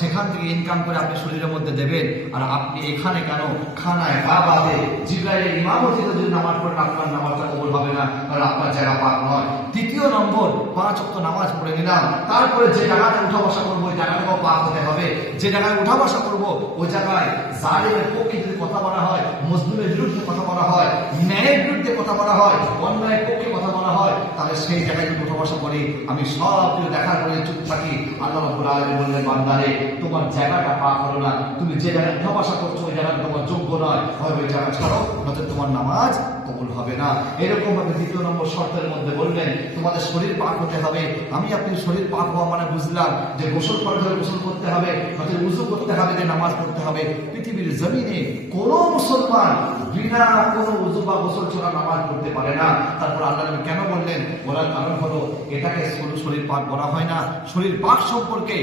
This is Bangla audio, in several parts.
সেখান থেকে ইনকাম করে আপনি শরীরের মধ্যে দেবেন। আর আপনি এখানে কেন খানায় বাদে জিবরাইলের ইমামতিতে যদি নামাজ পড়েন আপনার নামাজটা কবুল হবে না, কারণ আপনার জায়গা পাক নয়। দ্বিতীয় নম্বর, 5 ওয়াক্ত নামাজ পড়ে নিলাম, তারপরে যে জায়গায় উঠা বসা করবো ওই জায়গাটাও পাক হতে হবে। যে জায়গায় উঠা বসা করবো ওই জায়গায় জালিমের পক্ষে যদি কথা বলা হয়, মজলুমের বিরুদ্ধে কথা বলা হয়, ন্যায়ের বিরুদ্ধে কথা বলা হয়, অন্যায়ের পক্ষে কথা বলা হয়, তাহলে সেই জায়গায় যদি উঠা বসা করি, আমি সব কিছু দেখার পরে চুপ থাকি, আল্লাহ রাব্বুল আলামিন বললেন, বান্দারে তোমার জায়গাটা পাক হলো না, তুমি যে জায়গায় উঠা বসা করছো ওই জায়গাটা তোমার যোগ্য নয়, হয় ওই জায়গা ছাড়ো, নয়তো তোমার নামাজ কবুল হবে না। এরকম ভাবে দ্বিতীয় নম্বর শর্তের মধ্যে বললেন তোমাদের শরীর পাক হতে হবে। আমি আপনি শরীর পাক হওয়া মানে বুঝলাম যে গোসল করতে হবে, গোসল করতে হবে, নয়তো উযু করতে হবে, যে নামাজ পড়তে হবে। পৃথিবীর জমিনে কোনো মুসলমান বিনা কোনো উযু বা গোসল ছাড়া নামাজ পড়তে পারে না। তারপর আল্লাহ নবী কেন বললেন? বলার কারণ হলো এটাকে শরীর পাক বলা হয় না। শরীর পাক সম্পর্কে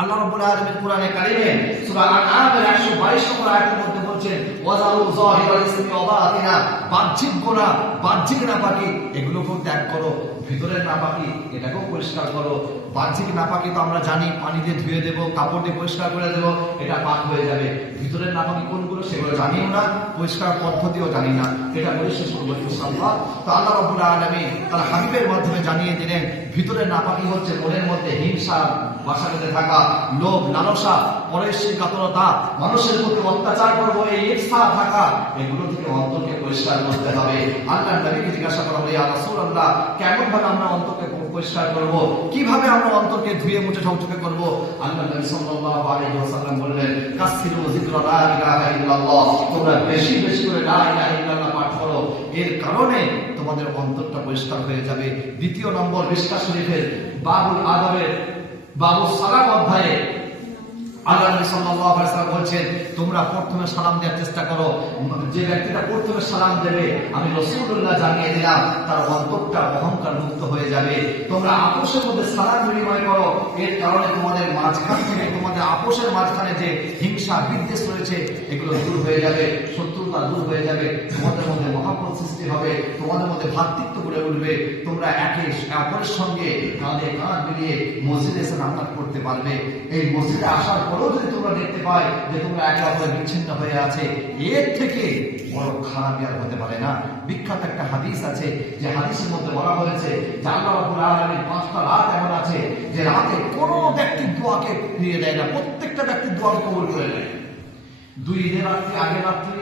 আল্লাহ রাব্বুল আলামিন কোরআনে কারিমে সূরা আন-নামের 122 নম্বর আয়াতের মধ্যে বলছেন, ওয়াজাউ যাহিরাল ইসমি ওয়া বাতিনা, বাহ্যিক গুনাহ, বাহ্যিক নাপাকি এগুলোকেও ত্যাগ করো, ভিতরের নাপাকি এটাকেও পরিষ্কার করো। বাহ্যিক নাপাকি তো আমরা জানি, পানি দিয়ে ধুয়ে দেবো, কাপড় দিয়ে পরিষ্কার করে দেবো, এটা পাক হয়ে যাবে। ভিতরের নাপাকি কোনগুলো সেগুলো জানিও না, পরিষ্কার পদ্ধতিও জানি না, এটা বলে শেষ করবো ইনশাআল্লাহ। তো আল্লাহ রাব্বুল আলামিন তার হাবিবের মাধ্যমে জানিয়ে দিলেন ভিতরের নাপাকি হচ্ছে মনের মধ্যে হিংসা বাসা বেঁধে থাকা, লোভ, লালসা, পরশ্রী কাতরতা, মানুষের প্রতি অত্যাচার করবো, এই ঈর্ষা থাকা, এগুলো থেকে অন্তরকে পরিষ্কার করতে হবে। আল্লাহ নবীকে জিজ্ঞাসা করা হলো, ইয়া রাসূলুল্লাহ, কেমন ভাবে আমরা অন্তরকে পরিষ্কার করব, কিভাবে আমরা অন্তরকে ধুয়ে মুছে ঝকঝকে করব? আল্লাহ নবী সাল্লাল্লাহু আলাইহি ওয়াসাল্লাম বললেন, কাসসিরু যিকরা লা ইলাহা ইল্লাল্লাহ, তোমরা বেশি বেশি করে লা ইলাহা ইল্লাল্লাহ পাঠ করো, এর কারণে তোমাদের অন্তরটা পরিষ্কার হয়ে যাবে। দ্বিতীয় নম্বর, মিশকাত শরীফের বাবুল আদবের বাবু সালাম অধ্যায়ে আল্লাহ নবী সাল্লাল্লাহু আলাইহি ওয়াসাল্লাম বলেন, তোমরা প্রথমে সালাম দেওয়ার চেষ্টা করো। যে ব্যক্তিটা প্রথমে সালাম দেবে, আমি রাসূলুল্লাহ জানিয়ে দিলাম তার অন্তরটা অহংকার মুক্ত হয়ে যাবে। তোমরা আপোষের মধ্যে সালাম বিনিময় করো, এর কারণে তোমাদের মাঝখান থেকে, তোমাদের আপোষের মাঝখানে যে হিংসা বিদ্বেষ রয়েছে এগুলো দূর হয়ে যাবে, শত্রুতা দূর হয়ে যাবে, তোমাদের মধ্যে মহাব্বত সৃষ্টি হবে, তোমাদের মধ্যে ভ্রাতৃত্ব গড়ে উঠবে। তোমরা একে অপরের সঙ্গে কাঁধে কাঁধ মিলিয়ে মসজিদে এসে নামাজ পড়তে পারবে। এই মসজিদে আসার পরেও যদি তোমরা দেখতে পাই যে তোমরা একে অপরের বিচ্ছিন্ন হয়ে আছে, এর থেকে বড় খারাপ আর হতে পারে না। বিখ্যাত একটা হাদিস আছে, যে হাদিসের মধ্যে বলা হয়েছে যে আল্লাহ রাব্বুল আলামিন 5টা রাত এমন আছে যে রাতে কোনো ব্যক্তির দোয়াকে ফিরিয়ে দেয় না, প্রত্যেকটা ব্যক্তির দোয়াকে কবুল করে নেয়। 2 ঈদের রাত্রি, আগের রাত্রি,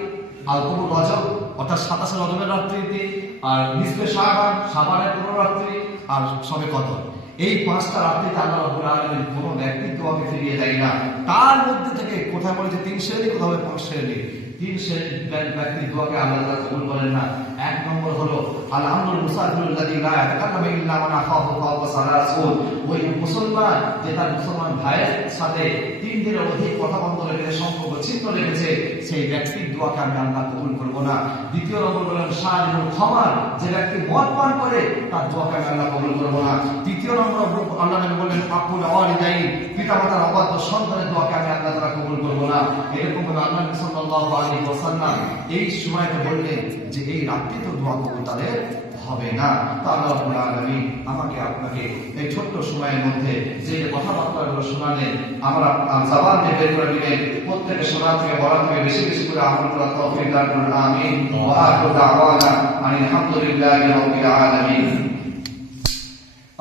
আল কবুল রজব অর্থাৎ 27 রজবের রাত্রিতে, আর নিসফে শাবান, শাবানের 15 রাত্রি, আর শবে কদর, এই 5টা রাত্রিতে আল্লাহ রাব্বুল আলামিন কোনো ব্যক্তির দোয়াকে ফিরিয়ে দেয় না। তার মধ্যে থেকে কোথায় বলেছে 3 শ্রেণী, কোথাও 5 শ্রেণী, 3 শ্রেণীর ব্যক্তির দোয়াকে আল্লাহ তাআলা কবুল করেন না। 1 নম্বর হলো আল-আমরুল মুসাফিরুল্লাযী লা ইয়াতাকাল্লামু ইল্লা মান আখাহু ফাওকা সালাসুন, ওই মুসলমান যে তার মুসলমান ভাইয়ের সাথে 3 দিনের অধিক কথা বন্ধ রেখেছে, সম্পর্ক ছিন্ন রেখেছে, সেই ব্যক্তির দোয়াকে আমি আল্লাহ কবুল করব না। দ্বিতীয় নম্বর হলো শারিবুল খামার, যে ব্যক্তি মদ পান করে তার দোয়াকে আমি আল্লাহ কবুল করব না। তৃতীয় নম্বর আল্লাহ নবী বললেন, আকুল ওয়ালিদাইন, পিতামাতার অবাধ্য সন্তানের দোয়াকে আমি আল্লাহ তাআলা কবুল করব না। এরকম ভাবে আল্লাহ নবী সাল্লাল্লাহু আলাইহি ওয়াসাল্লাম এই সময়টা বললেন যে এই রাত্রি তো দোয়া কবুল তাদের হবে না। তো আল্লাহ রাব্বুল আলামিন আমাকে আপনাকে এই ছোট্ট সময়ের মধ্যে যে কথাবার্তাগুলো শোনালেন, আমরা জবান দিয়ে বের করে দিলেন, প্রত্যেকের শোনা থেকে বলা থেকে বেশি বেশি করে আমল করার তৌফিক দান করুন, আমিন। ওয়া আখিরু দাওয়ানা আলহামদুলিল্লাহি রাব্বিল আলামিন।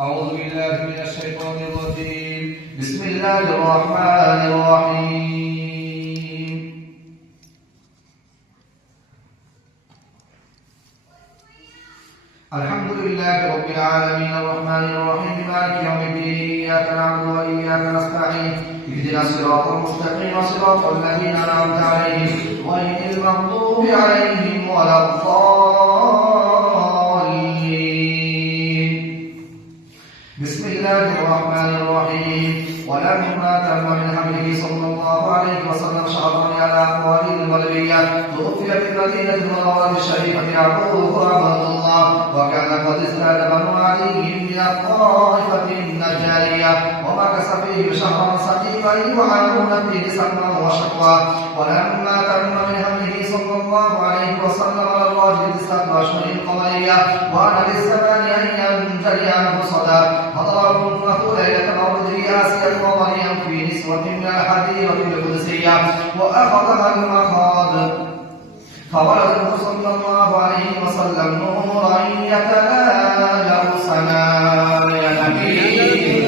আউযু বিল্লাহি মিনাশ শাইতানির রাজীম, বিসমিল্লাহির রহমানির রহিম। আলহামদুলিল্লাহি রাব্বিল আলামিন আর রহমানির রহিম মালিকি ইয়াউমিদ্দিন ইয়্যাকা না'বুদু ওয়া ইয়্যাকা নাস্তাঈন ইহদিনাস সিরাতাল মুস্তাকিম সিরাতাল লাযীনা আন'আমতা আলাইহিম গায়রিল মাগদুবি আলাইহিম ওয়ালাদ-দাল্লিন। বিসমিল্লাহির রহমানির রহিম। ولما تم من حمله صلى الله عليه وسلم شعرا على أقواله الغلبية توفي في المدينة المنورة الشريفة يعقوب عبد الله، وكان قد ازداد بنو علي من الطائفة النجارية، ومكث فيه شهرا سقيما يعانون فيه سقما وشقوا. ولما تم من حمله صلى الله عليه وسلم على الراجل 9 أشهر قمرية، وأنا للزمان أن ينجلي عنه صدى، فضربوا أمه ليلة مولده آسيا ومريم في نسوة من الحديقة القدسية وأخذها المخاض فولده صلى الله عليه وسلم نورا يتلالأ سماء نبيه